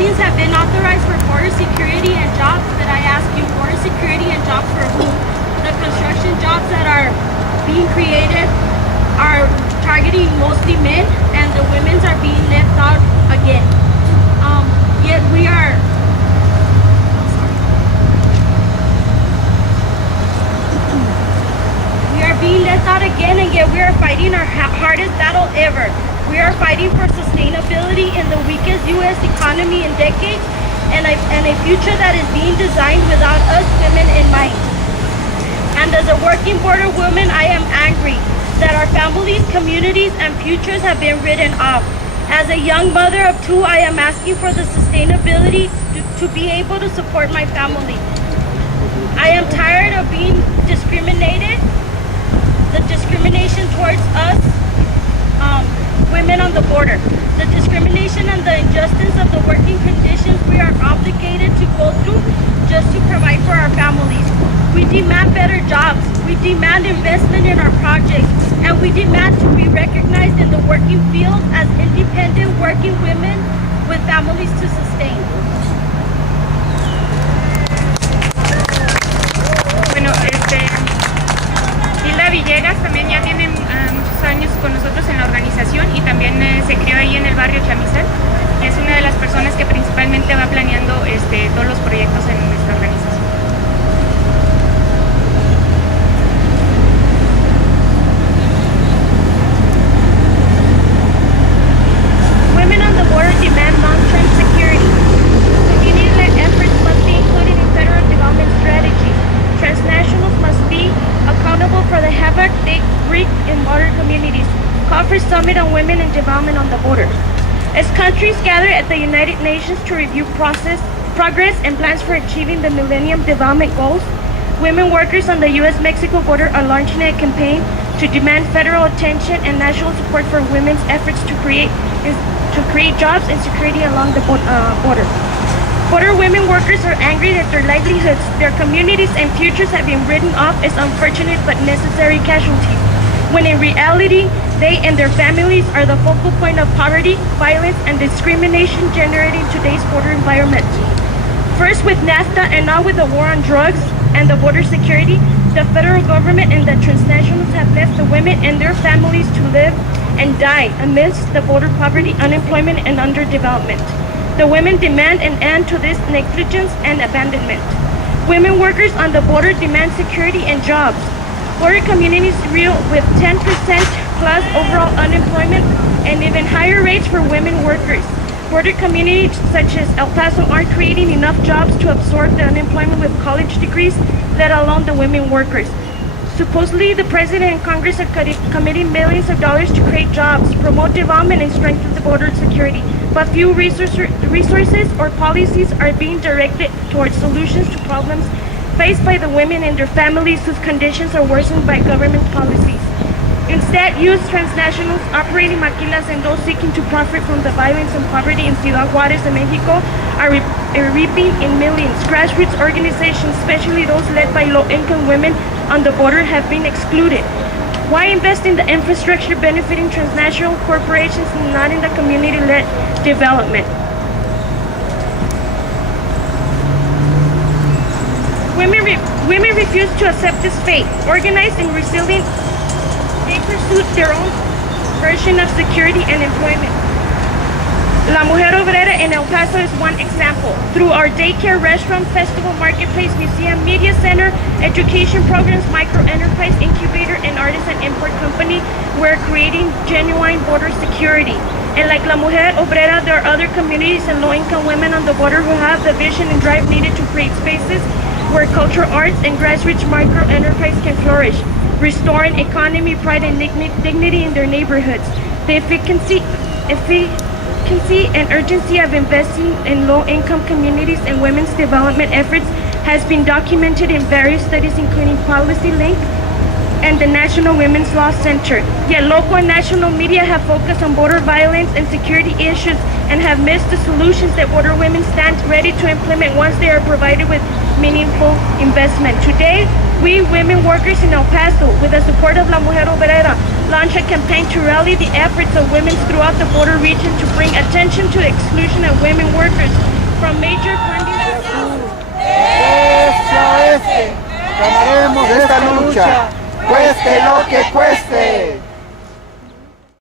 millions have been authorized for border security and jobs, but I ask you, border security and jobs for whom? The construction jobs that are being created are targeting mostly men, and the women's are being left out again. Yet we are being left out again, and yet we are fighting our hardest battle ever. We are fighting for sustainability in the weakest U.S. economy in decades, and a future that is being designed without us women in mind. And as a working border woman, I am angry that our families, communities, and futures have been written off. As a young mother of two, I am asking for the sustainability to be able to support my family. I am tired of being discriminated. The discrimination towards us, women on the border. The discrimination and the injustice of the working conditions we are obligated to go through just to provide for our families. We demand better jobs. We demand investment in our projects. And we demand to be recognized in the working field as independent working women with families to sustain. Bueno, Hilda Villegas también ya tiene muchos años con nosotros en la organización y también se crió ahí en el barrio Chamizal. Es una de las personas que principalmente va planeando todos los proyectos en nuestra organización. Women on the border demand long-term security. Community-led efforts must be included in federal development strategies. Transnationals must be accountable for the havoc they wreak in border communities. Conference Summit on Women and Development on the Border. As countries gather at the United Nations to review progress and plans for achieving the Millennium Development Goals, women workers on the U.S.-Mexico border are launching a campaign to demand federal attention and national support for women's efforts to create jobs and security along the border. Border women workers are angry that their livelihoods, their communities, and futures have been written off as unfortunate but necessary casualties, when in reality, they and their families are the focal point of poverty, violence, and discrimination generated in today's border environment. First with NAFTA and now with the war on drugs and the border security, the federal government and the transnationals have left the women and their families to live and die amidst the border poverty, unemployment, and underdevelopment. The women demand an end to this negligence and abandonment. Women workers on the border demand security and jobs. Border communities reel with 10% plus overall unemployment and even higher rates for women workers. Border communities such as El Paso aren't creating enough jobs to absorb the unemployment with college degrees, let alone the women workers. Supposedly, the President and Congress are committing millions of dollars to create jobs, promote development, and strengthen the border security. But few resources or policies are being directed towards solutions to problems faced by the women and their families whose conditions are worsened by government policies. Instead, U.S. transnationals operating maquilas and those seeking to profit from the violence and poverty in Ciudad Juárez and Mexico are reaping in millions. Grassroots organizations, especially those led by low-income women on the border, have been excluded. Why invest in the infrastructure benefiting transnational corporations and not in the community-led development? Women refuse to accept this fate. Organized and resilient, they pursued their own version of security and employment. La Mujer Obrera in El Paso is one example. Through our daycare, restaurant, festival, marketplace, museum, media center, education programs, micro-enterprise incubator, and artisan import company, we're creating genuine border security. And like La Mujer Obrera, there are other communities and low-income women on the border who have the vision and drive needed to create spaces where cultural arts and grassroots micro-enterprise can flourish, restoring economy, pride, and dignity in their neighborhoods. The efficacy and urgency of investing in low-income communities and women's development efforts has been documented in various studies, including Policy Link and the National Women's Law Center. Yet local and national media have focused on border violence and security issues and have missed the solutions that border women stand ready to implement once they are provided with meaningful investment. Today, We, women workers in El Paso, with the support of La Mujer Obrera, launched a campaign to rally the efforts of women throughout the border region to bring attention to the exclusion of women workers from major funding. Este a oeste, ganaremos esta lucha, cueste lo que cueste.